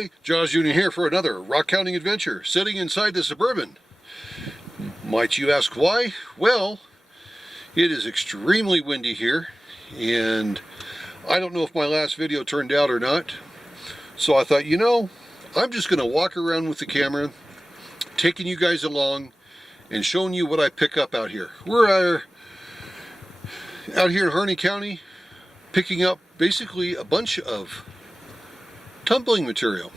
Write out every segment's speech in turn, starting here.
Hi, Jaws Jr. here for another rock counting adventure, sitting inside the Suburban. Might you ask why? Well, it is extremely windy here, and I don't know if my last video turned out or not. So I thought, I'm just going to walk around with the camera, taking you guys along, and showing you what I pick up out here. We're out here in Harney County, picking up basically a bunch of tumbling material.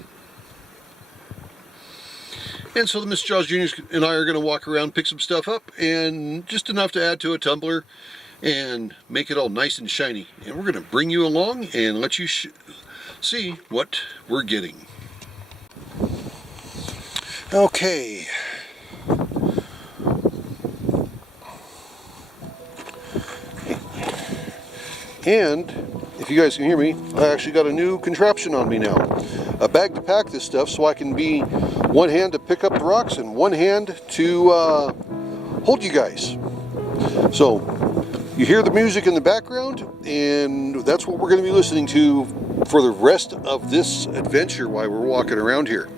And so the Mr. Jaws Jr. and I are going to walk around, pick some stuff up, and just enough to add to a tumbler and make it all nice and shiny. And we're going to bring you along and let you see what we're getting. Okay. And if you guys can hear me, I actually got a new contraption on me now. A bag to pack this stuff so I can be one hand to pick up the rocks and one hand to hold you guys. So you hear the music in the background, and that's what we're going to be listening to for the rest of this adventure while we're walking around here.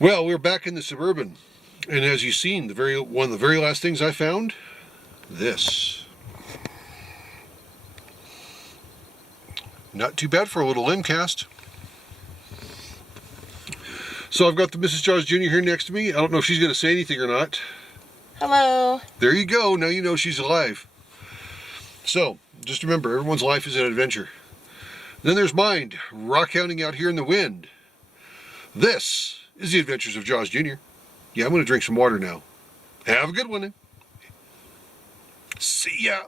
Well, we're back in the Suburban, and as you've seen, one of the very last things I found, this. Not too bad for a little limb cast. So I've got the Mrs. Jaws Jr. here next to me. I don't know if she's going to say anything or not. Hello. There you go. Now you know she's alive. So, just remember, everyone's life is an adventure. Then there's mine, rock hounding out here in the wind. This is the Adventures of Jaws Jr. Yeah, I'm going to drink some water now. Have a good one. See ya.